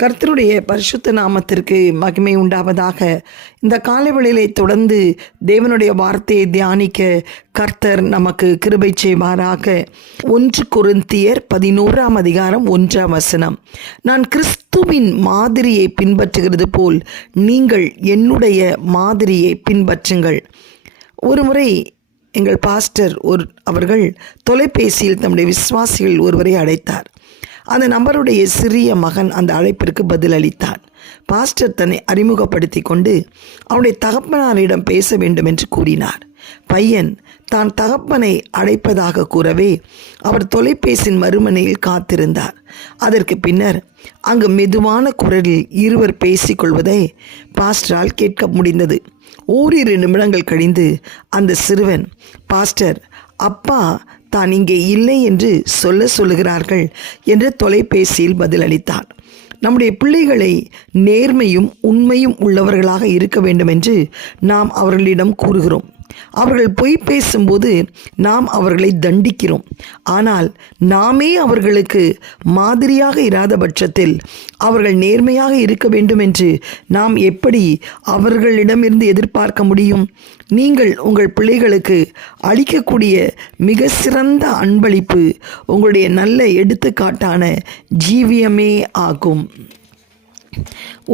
கர்த்தருடைய பரிசுத்த நாமத்திற்கு மகிமை உண்டாவதாக. இந்த காலைவெளியிலே தொடர்ந்து தேவனுடைய வார்த்தையை தியானிக்க கர்த்தர் நமக்கு கிருபை செய்வாராக. 1 கொரிந்தியர் 11ஆம் அதிகாரம் 1ஆம் வசனம். நான் கிறிஸ்துவின் மாதிரியை பின்பற்றுகிறது போல் நீங்கள் என்னுடைய மாதிரியை பின்பற்றுங்கள். ஒருமுறை எங்கள் பாஸ்டர் அவர்கள் தொலைபேசியில் தம்முடைய விசுவாசிகள் ஒருவரை அழைத்தார். அந்த நபருடைய சிறிய மகன் அந்த அழைப்பிற்கு பதிலளித்தான். பாஸ்டர் தன்னை அறிமுகப்படுத்தி கொண்டு அவனுடைய தகப்பனாரிடம் பேச வேண்டும் என்று கூறினார். பையன் தான் தகப்பனை அழைப்பதாக கூறவே அவர் தொலைபேசியின் மறுமனையில் காத்திருந்தார். அதற்கு பின்னர் அங்கு மெதுவான குரலில் இருவர் பேசிக்கொள்வதை பாஸ்டரால் கேட்க முடிந்தது. ஓரிரு நிமிடங்கள் கழிந்து அந்த சிறுவன், பாஸ்டர், அப்பா தான் இங்கே இல்லை என்று சொல்லுகிறார்கள் என்று தொலைபேசியில் பதிலளித்தான். நம்முடைய பிள்ளைகளை நேர்மையும் உண்மையும் உள்ளவர்களாக இருக்க வேண்டும் என்று நாம் அவர்களிடம் கூறுகிறோம். அவர்கள் பொய் பேசும்போது நாம் அவர்களை தண்டிக்கிறோம். ஆனால் நாமே அவர்களுக்கு மாதிரியாக இராத பட்சத்தில் அவர்கள் நேர்மையாக இருக்க வேண்டும் என்று நாம் எப்படி அவர்களிடமிருந்து எதிர்பார்க்க முடியும்? நீங்கள் உங்கள் பிள்ளைகளுக்கு அளிக்கக்கூடிய மிக சிறந்த அன்பளிப்பு உங்களுடைய நல்ல எடுத்துக்காட்டான ஜீவியமே ஆகும்.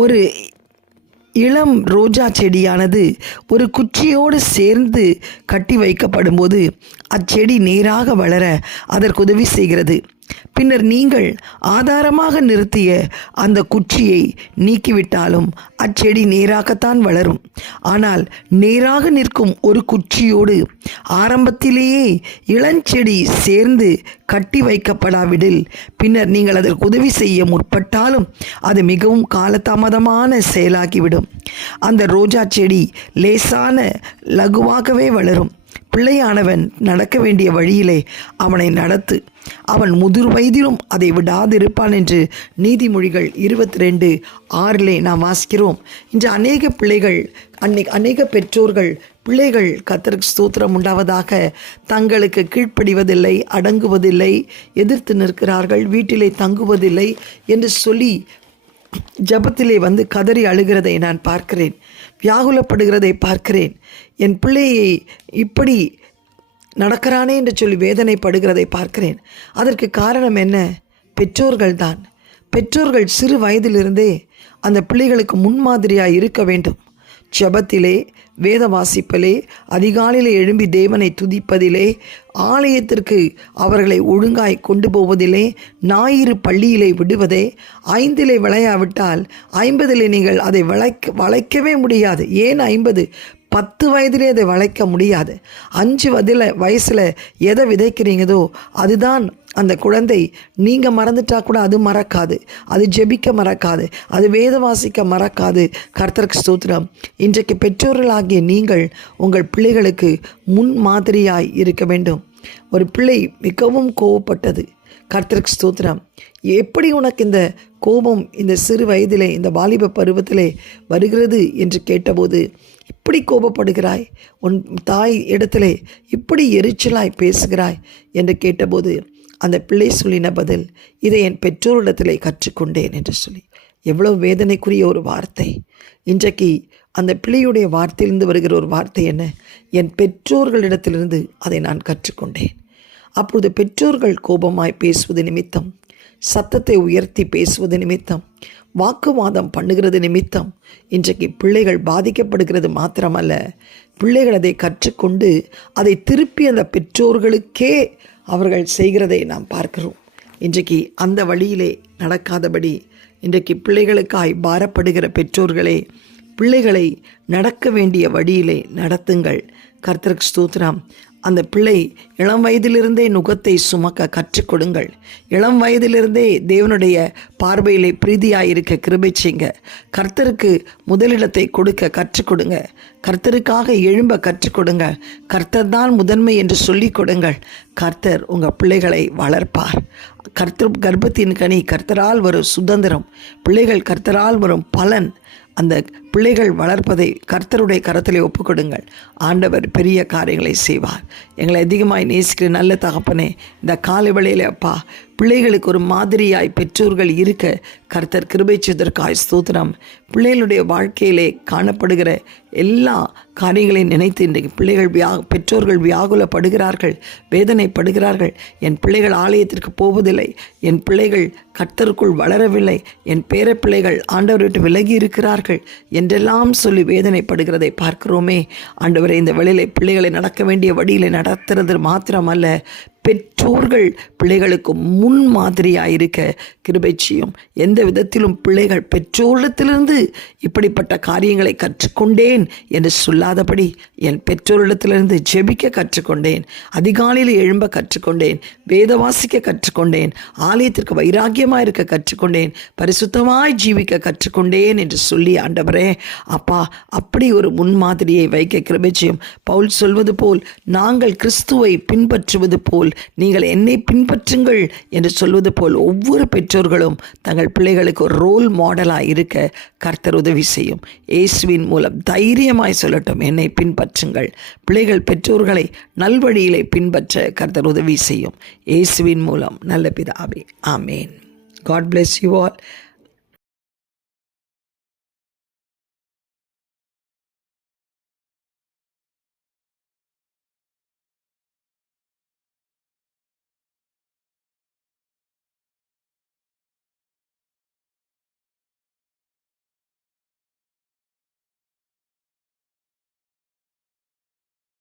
ஒரு இளம் ரோஜா செடியானது ஒரு குச்சியோடு சேர்ந்து கட்டி வைக்கப்படும் போது அச்செடி நேராக வளர அதற்கு உதவி செய்கிறது. பின்னர் நீங்கள் ஆதாரமாக நிறுத்திய அந்த குச்சியை நீக்கிவிட்டாலும் அச்செடி நேராகத்தான் வளரும். ஆனால் நேராக நிற்கும் ஒரு குச்சியோடு ஆரம்பத்திலேயே இளஞ்செடி சேர்ந்து கட்டி வைக்கப்படாவிடில் பின்னர் நீங்கள் அதற்கு உதவி செய்ய முற்பட்டாலும் அது மிகவும் காலதாமதமான செயலாகிவிடும். அந்த ரோஜா செடி லேசான லகுவாகவே வளரும். பிள்ளையானவன் நடக்க வேண்டிய வழியிலே அவனை நடத்து, அவன் முதிர் வயதிலும் அதை விடாதிருப்பான் என்று நீதிமொழிகள் 22:6 நாம் வாசிக்கிறோம். இன்று அநேக பிள்ளைகள், அநேக பெற்றோர்கள் பிள்ளைகள், கர்த்தருக்கு ஸ்தோத்திரம் உண்டாவதாக, தங்களுக்கு கீழ்ப்படிவதில்லை, அடங்குவதில்லை, எதிர்த்து நிற்கிறார்கள், வீட்டிலே தங்குவதில்லை என்று சொல்லி ஜபத்திலே வந்து கதறி அழுகிறதை நான் பார்க்கிறேன். வியாகுலப்படுகிறதை பார்க்கிறேன். என் பிள்ளையை இப்படி நடக்கிறானே என்று சொல்லி வேதனைப்படுகிறதை பார்க்கிறேன். அதற்கு காரணம் என்ன? பெற்றோர்கள்தான். பெற்றோர்கள் சிறு வயதிலிருந்தே அந்த பிள்ளைகளுக்கு முன்மாதிரியாக இருக்க வேண்டும். ஜெபத்திலே, வேத வாசிப்பிலே, அதிகாலையிலே எழும்பி தேவனை துதிப்பதிலே, ஆலயத்திற்கு அவர்களை ஒழுங்காய் கொண்டு போவதிலே, ஞாயிறு பள்ளியிலே விடுவதே, 5 விளையாவிட்டால் 50 நீங்கள் அதை வளைக்கவே முடியாது. ஏன் 50? 10 வயதிலே அதை வளைக்க முடியாது. 5 வயசில் எதை விதைக்கிறீங்களோ அதுதான் அந்த குழந்தை. நீங்கள் மறந்துட்டா கூட அது மறக்காது, அது ஜெபிக்க மறக்காது, அது வேத வாசிக்க மறக்காது. கர்த்தருக்கு ஸ்தோத்திரம். இன்றைக்கு பெற்றோர்களாகிய நீங்கள் உங்கள் பிள்ளைகளுக்கு முன் மாதிரியாய் இருக்க வேண்டும். ஒரு பிள்ளை மிகவும் கோபப்பட்டது. கர்த்தருக்கு ஸ்தோத்திரம். எப்படி உனக்கு இந்த கோபம் இந்த சிறு வயதிலே, இந்த வாலிப பருவத்திலே வருகிறது என்று கேட்டபோது, இப்படி கோபப்படுகிறாய், உன் தாய் இடத்திலே இப்படி எரிச்சலாய் பேசுகிறாய் என்று கேட்டபோது அந்த பிள்ளை சொல்லின பதில், இதை என் பெற்றோரிடத்திலே கற்றுக்கொண்டேன் என்று சொல்லி. எவ்வளவு வேதனைக்குரிய ஒரு வார்த்தை. இன்றைக்கு அந்த பிள்ளையுடைய வார்த்தையிலிருந்து வருகிற ஒரு வார்த்தை என்ன? என் பெற்றோர்களிடத்திலிருந்து அதை நான் கற்றுக்கொண்டேன். அப்பொழுது பெற்றோர்கள் கோபமாய் பேசுவது நிமித்தம், சத்தத்தை உயர்த்தி பேசுவது நிமித்தம், வாக்குவாதம் பண்ணுகிறது நிமித்தம் இன்றைக்கு பிள்ளைகள் பாதிக்கப்படுகிறது மாத்திரமல்ல, பிள்ளைகள் அதை கற்றுக்கொண்டு அதை திருப்பி அந்த பெற்றோர்களுக்கே அவர்கள் செய்கிறதை நாம் பார்க்கிறோம். இன்றைக்கு அந்த வழியிலே நடக்காதபடி இன்றைக்கு பிள்ளைகளுக்காய் பாரப்படுகிற பெற்றோர்களே, பிள்ளைகளை நடக்க வேண்டிய வழியிலே நடத்துங்கள். கர்த்தருக்கு ஸ்தோத்திரம். அந்த பிள்ளை இளம் வயதிலிருந்தே நுகத்தை சுமக்க கற்றுக் கொடுங்கள். இளம் வயதிலிருந்தே தேவனுடைய பார்வையிலே பிரீதியாயிருக்க கிருபை செய்யுங்க. கர்த்தருக்கு முதலிடத்தை கொடுக்க கற்றுக் கொடுங்க. கர்த்தருக்காக எழும்ப கற்றுக் கொடுங்க. கர்த்தர் தான் முதன்மை என்று சொல்லிக் கொடுங்கள். கர்த்தர் உங்கள் பிள்ளைகளை வளர்ப்பார். கர்ப்பத்தின் கனி கர்த்தரால் வரும் சுதந்திரம், பிள்ளைகள் கர்த்தரால் வரும் பலன். அந்த பிள்ளைகள் வளர்ப்பதை கர்த்தருடைய கரத்திலே ஒப்புக்கொடுங்கள். ஆண்டவர் பெரிய காரியங்களை செய்வார். எங்களை அதிகமாய் நேசிக்கிற நல்ல தகப்பனே, இந்த காலை வேளையிலே அப்பா பிள்ளைகளுக்கு ஒரு மாதிரியாய் பெற்றோர்கள் இருக்க கர்த்தர் கிருபை செய்ததற்காய் ஸ்தோத்திரம். பிள்ளைகளுடைய வாழ்க்கையிலே காணப்படுகிற எல்லா காரியங்களையும் நினைத்து இன்றைக்கு பிள்ளைகள் பெற்றோர்கள் வியாகுலப்படுகிறார்கள், வேதனைப்படுகிறார்கள். என் பிள்ளைகள் ஆலயத்திற்கு போவதில்லை, என் பிள்ளைகள் கர்த்தருக்குள் வளரவில்லை, என் பேர பிள்ளைகள் ஆண்டவரை விட்டு விலகி இருக்கிறார்கள் என்றெல்லாம் சொல்லி வேதனைப்படுகிறதை பார்க்கிறோமே. ஆண்டவரை, இந்த வேளையிலே பிள்ளைகளை நடக்க வேண்டிய வழியிலே நடத்துறது மாத்திரமல்ல, பெற்றோர்கள் பிள்ளைகளுக்கு முன் மாதிரியாயிருக்க கிருபை செய்யும். எந்த விதத்திலும் பிள்ளைகள் பெற்றோரிடத்திலிருந்து இப்படிப்பட்ட காரியங்களை கற்றுக்கொண்டேன் என்று சொல்லாதபடி, என் பெற்றோரிடத்திலிருந்து ஜெபிக்க கற்றுக்கொண்டேன், அதிகாலையில் எழும்ப கற்றுக்கொண்டேன், வேத வாசிக்க கற்றுக்கொண்டேன், ஆலயத்திற்கு வைராக்கியமாக இருக்க கற்றுக்கொண்டேன், பரிசுத்தமாய் ஜீவிக்க கற்றுக்கொண்டேன் என்று சொல்லி, ஆண்டவரே அப்பா, அப்படி ஒரு முன்மாதிரியை வைக்க கிருபை செய்யும். பவுல் சொல்வது போல், நாங்கள் கிறிஸ்துவை பின்பற்றுவது போல் நீங்கள் என்னை பின்பற்றுங்கள் என்று சொல்வது போல் ஒவ்வொரு பெற்றோர்களும் தங்கள் பிள்ளைகளுக்கு ஒரு ரோல் மாடலாக இருக்க கர்த்தர் உதவி செய்யும். இயேசுவின் மூலம் தைரியமாய் சொல்லட்டும், என்னை பின்பற்றுங்கள். பிள்ளைகள் பெற்றோர்களை நல்வழியிலே பின்பற்ற கர்த்தர் உதவி செய்யும். இயேசுவின் மூலம் நல்ல பிதாவே, ஆமேன். God bless you all.